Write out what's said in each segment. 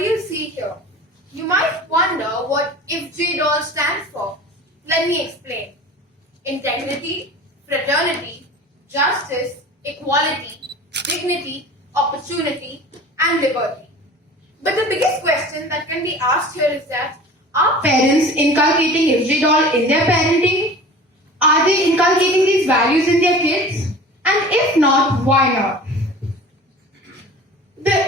do you see here? You might wonder what I.F.J.E.D.O.L stands for. Let me explain. Integrity, fraternity, justice, equality, dignity, opportunity, and liberty. But the biggest question that can be asked here is that, are parents inculcating I.F.J.E.D.O.L in their parenting? Are they inculcating these values in their kids? And if not, why not?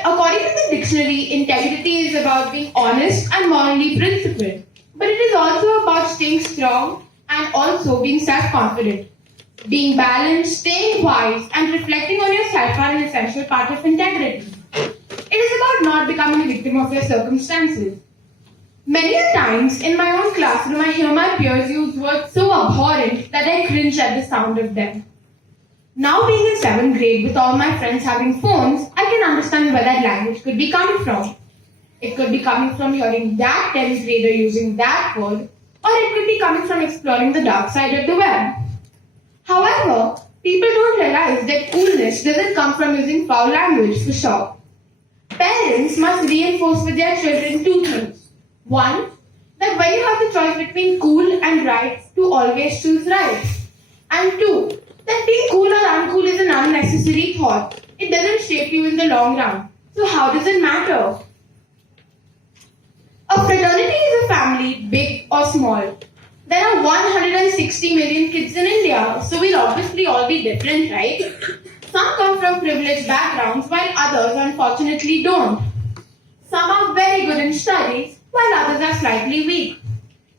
According to the dictionary, integrity is about being honest and morally principled. But it is also about staying strong and also being self-confident. Being balanced, staying wise, and reflecting on yourself are an essential part of integrity. It is about not becoming a victim of your circumstances. Many a times in my own classroom, I hear my peers use words so abhorrent that I cringe at the sound of them. Now being in 7th grade with all my friends having phones, I can understand where that language could be coming from. It could be coming from hearing that 10th grader using that word, or it could be coming from exploring the dark side of the web. However, people don't realize that coolness doesn't come from using foul language for sure. Parents must reinforce with their children two things. One, that when you have the choice between cool and right, to always choose right. And two, that being cool or uncool is an unnecessary thought. It doesn't shape you in the long run. So how does it matter? A fraternity is a family, big or small. There are 160 million kids in India, so we'll obviously all be different, right? Some come from privileged backgrounds, while others unfortunately don't. Some are very good in studies, while others are slightly weak.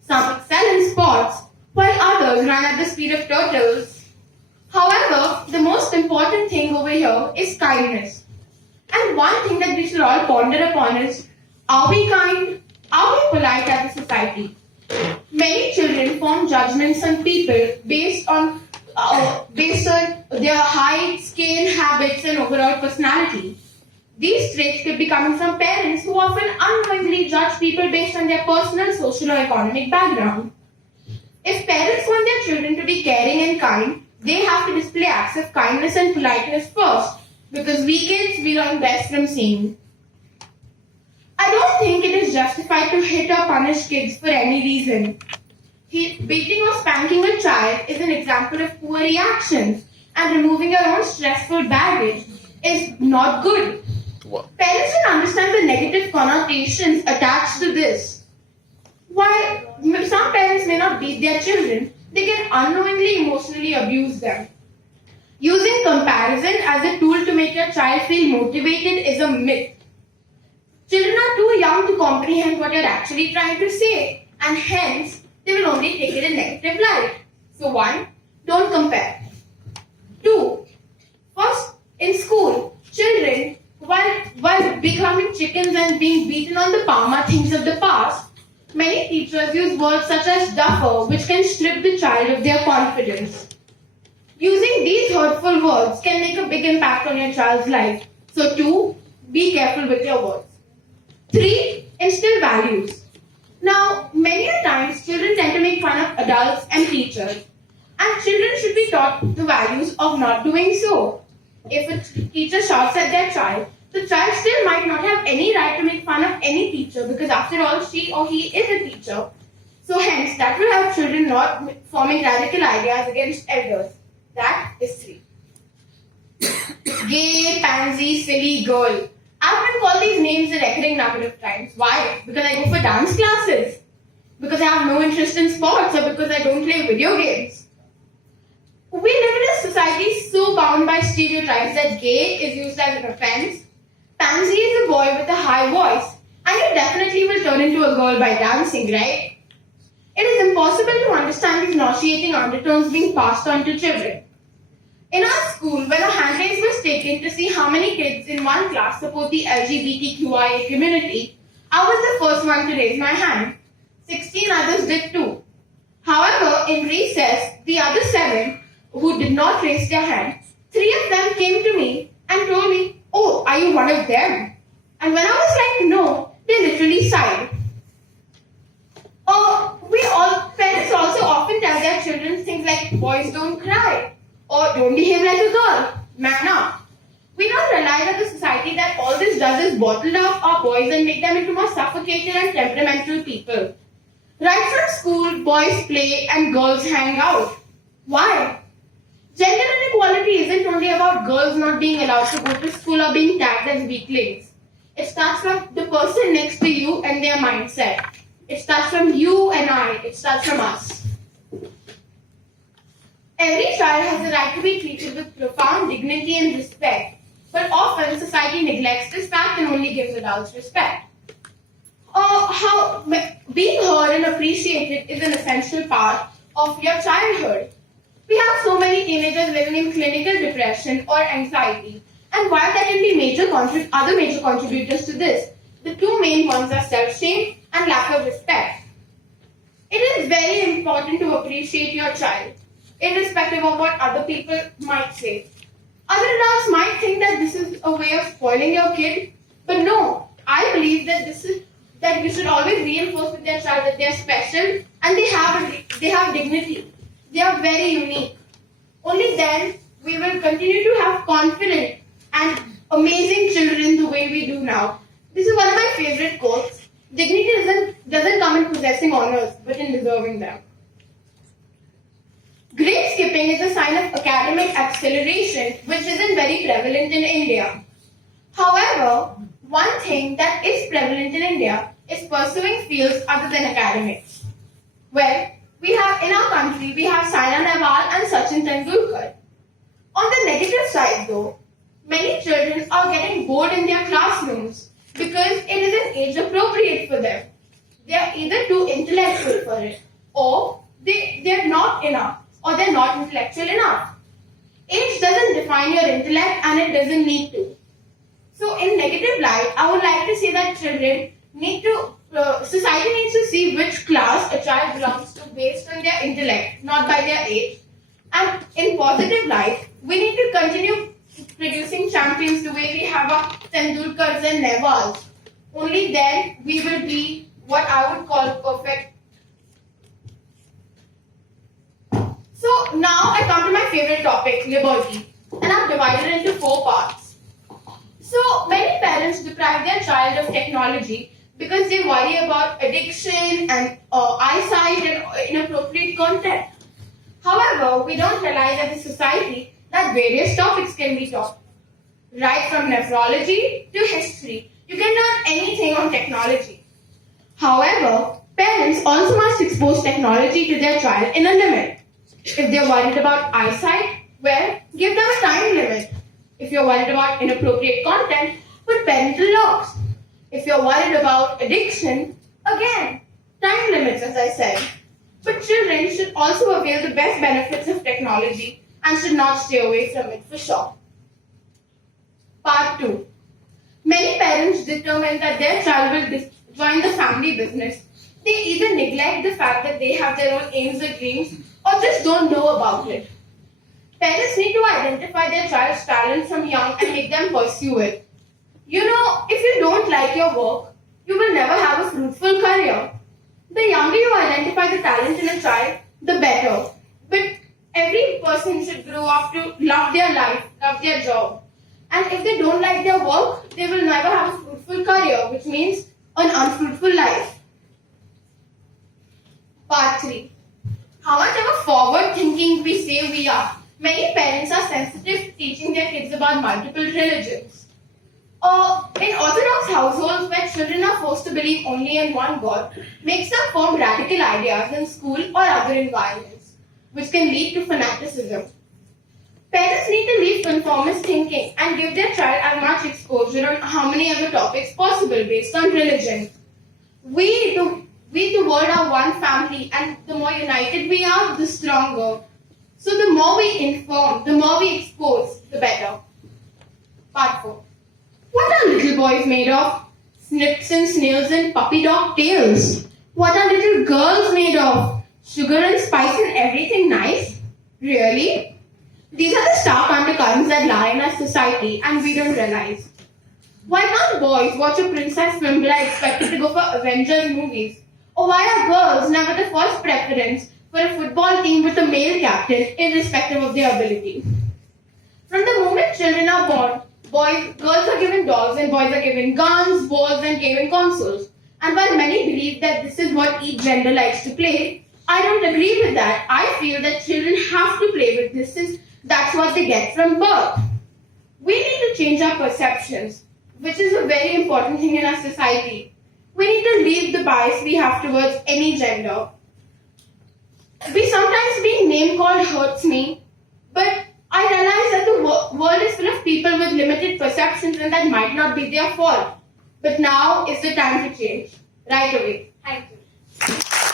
Some excel in sports, while others run at the speed of turtles. However, the most important thing over here is kindness. And one thing that we should all ponder upon is, are we kind? Are we polite as a society? Many children form judgments on people based on their height, skin, habits, and overall personality. These traits could be coming from parents who often unknowingly judge people based on their personal, social, or economic background. If parents want their children to be caring and kind, they have to display acts of kindness and politeness first, because we kids, we learn best from seeing. I don't think it is justified to hit or punish kids for any reason. Beating or spanking a child is an example of poor reactions, and removing your own stressful baggage is not good. What? Parents should understand the negative connotations attached to this. While some parents may not beat their children, they can unknowingly emotionally abuse them. Using comparison as a tool to make your child feel motivated is a myth. Children are too young to comprehend what you're actually trying to say, and hence, they will only take it in negative light. So 1, don't compare. 2, first, in school, children, while becoming chickens and being beaten on the palm are things of the past, many teachers use words such as duffer, which can strip the child of their confidence. Using these hurtful words can make a big impact on your child's life. So 2, be careful with your words. 3, instill values. Now, many a times, children tend to make fun of adults and teachers. And children should be taught the values of not doing so. If a teacher shouts at their child, the child still might not have any right to make fun of any teacher, because after all, she or he is a teacher. So hence, that will help children not forming radical ideas against elders. That is 3. Gay, pansy, silly girl. I've been called these names a recurring number of times. Why? Because I go for dance classes. Because I have no interest in sports, or because I don't play video games. We live in a society so bound by stereotypes that gay is used as an offense. Pansy is a boy with a high voice, and you definitely will turn into a girl by dancing, right? It is impossible to understand these nauseating undertones being passed on to children. In our school, when a hand raise was taken to see how many kids in one class support the LGBTQIA community, I was the first one to raise my hand. 16 others did too. However, in recess, the other 7 who did not raise their hand, 3 of them came to me and told me, "Oh, are you one of them?" And when I was like, "No," they literally sighed. Parents also often tell their children things like, "Boys don't cry," or "Don't behave like a girl, man up." We don't realize as a society that all this does is bottle up our boys and make them into more suffocated and temperamental people. Right from school, boys play and girls hang out. Why? Gender inequality isn't only about girls not being allowed to go to school or being tagged as weaklings. It starts from the person next to you and their mindset. It starts from you and I. It starts from us. Every child has the right to be treated with profound dignity and respect, but often society neglects this fact and only gives adults respect. How being heard and appreciated is an essential part of your childhood. We have so many teenagers living in clinical depression or anxiety, and while there can be other major contributors to this, the two main ones are self-shame and lack of respect. It is very important to appreciate your child, irrespective of what other people might say. Other adults might think that this is a way of spoiling your kid, but no, I believe that you should always reinforce with their child that they are special and they have dignity. They are very unique. Only then we will continue to have confident and amazing children the way we do now. This is one of my favorite quotes. Dignity doesn't come in possessing honors, but in deserving them. Grade skipping is a sign of academic acceleration, which isn't very prevalent in India. However, one thing that is prevalent in India is pursuing fields other than academics. Well, in our country, we have Saina Nehwal and Sachin Tendulkar. On the negative side though, many children are getting bored in their classrooms because it isn't age appropriate for them. They are either too intellectual for it, or they're not enough, or they're not intellectual enough. Age doesn't define your intellect and it doesn't need to. So in negative light, I would like to say that society needs to see which class a child belongs to based on their intellect, not by their age. And in positive light, we need to continue producing champions the way we have our Tendulkars and Nehwals. Only then we will be what I would call perfect. So now I come to my favorite topic, liberty. And I've divided it into 4 parts. So many parents deprive their child of technology because they worry about addiction and eyesight and inappropriate content. However, we don't realize as a society that various topics can be taught. Right from nephrology to history, you can learn anything on technology. However, parents also must expose technology to their child in a limit. If they're worried about eyesight, well, give them a time limit. If you're worried about inappropriate content, put parental locks. If you're worried about addiction, again, time limits as I said. But children should also avail the best benefits of technology and should not stay away from it for sure. Part 2. Many parents determine that their child will join the family business. They either neglect the fact that they have their own aims or dreams or just don't know about it. Parents need to identify their child's talent from young and make them pursue it. You know, if you don't like your work, you will never have a fruitful career. The younger you identify the talent in a child, the better. But every person should grow up to love their life, love their job. And if they don't like their work, they will never have a fruitful career, which means an unfruitful life. Part 3. How much of a forward thinking we say we are. Many parents are sensitive to teaching their kids about multiple religions. In Orthodox households where children are forced to believe only in one God, makes them form radical ideas in school or other environments, which can lead to fanaticism. Parents need to leave conformist thinking and give their child as much exposure on how many other topics possible based on religion. We, the world, are one family, and the more united we are, the stronger. So the more we inform, the more we expose, the better. Part 4. What are little boys made of? Snips and snails and puppy dog tails. What are little girls made of? Sugar and spice and everything nice? Really? These are the stark undercurrents that lie in our society and we don't realize. Why can't boys watch a princess film but are expected to go for Avengers movies? Or why are girls never the first preference for a football team with a male captain irrespective of their ability? From the moment children are born, girls are given dolls and boys are given guns, balls and gaming consoles. And while many believe that this is what each gender likes to play, I don't agree with that. I feel that children have to play with this since that's what they get from birth. We need to change our perceptions, which is a very important thing in our society. We need to leave the bias we have towards any gender. Sometimes being name called hurts me, but I realize that the world is full of people with limited perceptions and that might not be their fault. But now is the time to change. Right away. Thank you.